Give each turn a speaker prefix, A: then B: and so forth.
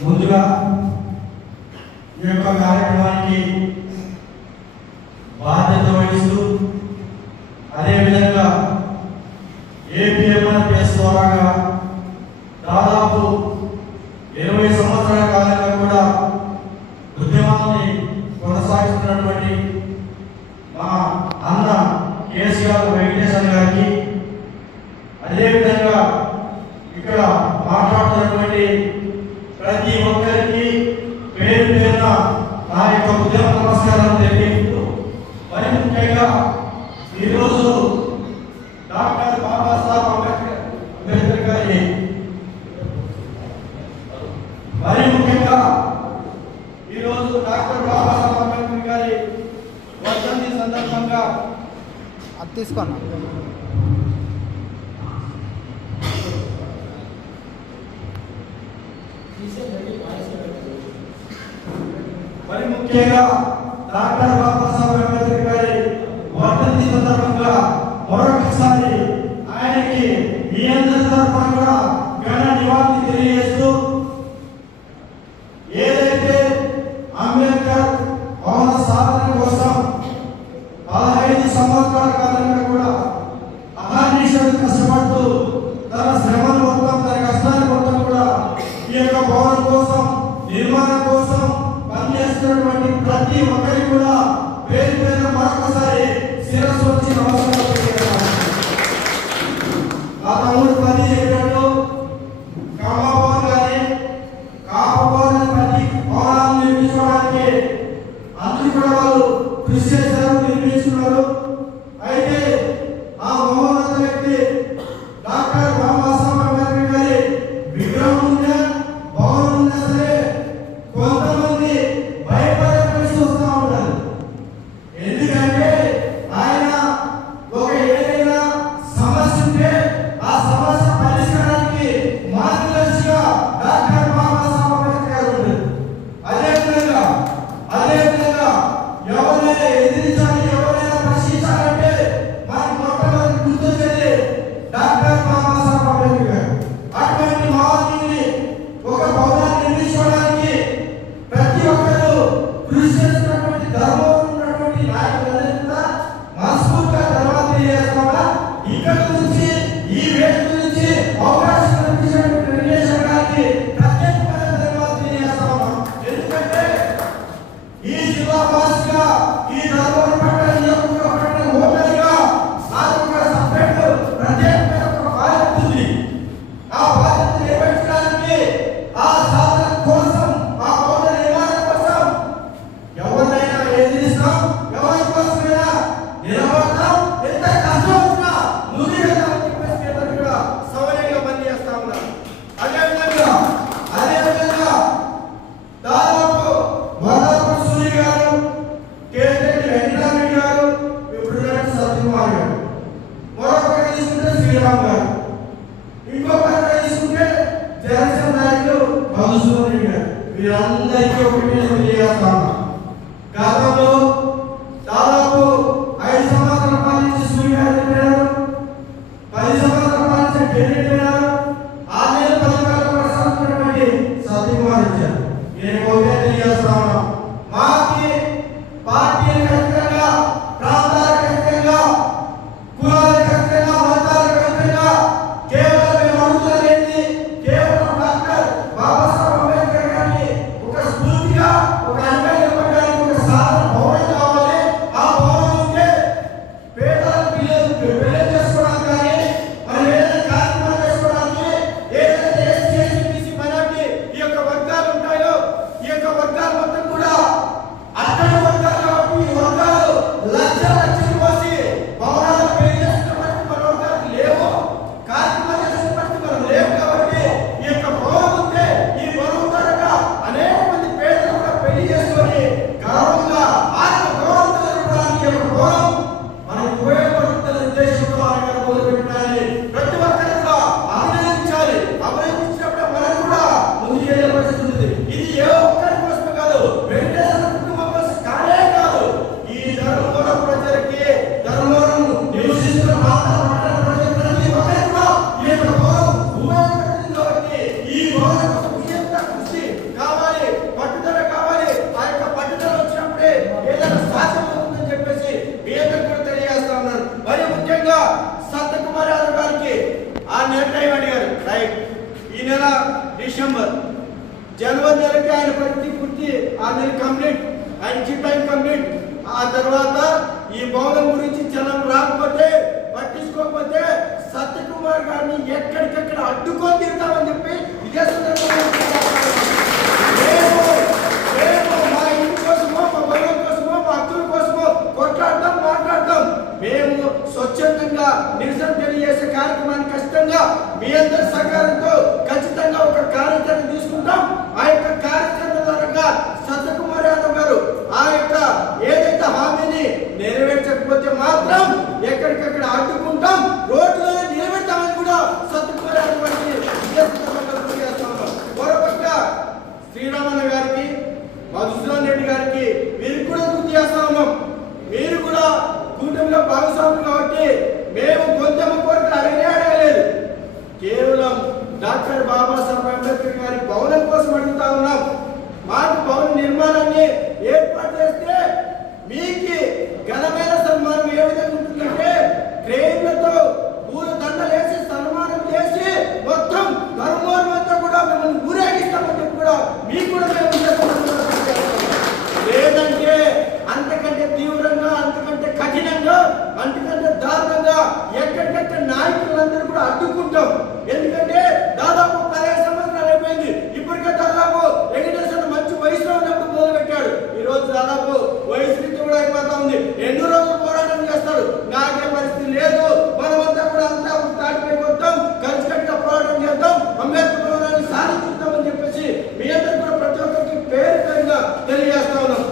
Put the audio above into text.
A: ముందుగా ఈ యొక్క కార్యక్రమానికి బాధ్యత వహిస్తూ అదేవిధంగా ఏపీఎంఆర్పిఎస్ ద్వారాగా దాదాపు ఇరవై సంవత్సరాల కాలంగా కూడా ఉద్యమాన్ని కొనసాగిస్తున్నటువంటి మా అన్న కేసీఆర్ వెంకటేశ్వర గారికి అదేవిధంగా ఇక్కడ మాట్లాడుతున్నటువంటి ప్రతి ఒక్కరికి పేరు పేరున నా యొక్క ఉద్యమ నమస్కారం తెలియజేస్తూ మరి ముఖ్యంగా ఈరోజు డాక్టర్ బాబాసాహెబ్ అంబేద్కర్ అంబేద్కర్ గారి మరి ముఖ్యంగా ఈరోజు డాక్టర్ బాబాసాహెబ్ అంబేద్కర్ గారి వర్ధంతి సందర్భంగా
B: అది తీసుకున్నా
A: మరి ముఖ్యంగా డాక్టర్ బాబాసాహెబ్ అంబేద్కర్ గారి వర్ధంతి సందర్భంగా ప్రతి ఒక్కరికి కూడా డిసెంబర్. జనవరి నెలకి ఆయన ప్రతి పూర్తి ఆ నెల కంప్లీట్ ఆయన చిట్టాయి కంప్లీట్. ఆ తర్వాత ఈ భవనం గురించి జనం రాకపోతే పట్టించుకోకపోతే సత్యకుమార్ గారిని ఎక్కడికెక్కడ అడ్డుకొని తిరుగుతామని చెప్పి ఇదే సందర్భంగా ప్రభుత్వం కాబట్టి మేము కొంచెం కోరిక అడిగినా అడగలేదు కేవలం డాక్టర్ బాబాసాహెబ్ అంబేద్కర్ గారి భవనం కోసం అడుగుతా ఉన్నాం. మాకు భవన నిర్మాణాన్ని ఏర్పాటు చేస్తే మీకు ఘనమైన సన్మానం ఏ విధంగా ఉంటుందంటే ట్రైన్లతో ఊరు దండలేసి సన్మానం చేసి మొత్తం ధర్మోన్మంతా కూడా మిమ్మల్ని ఊరేగిస్తామని చెప్పి కూడా మీకు కూడా తెలియజేస్తా ఉన్నాం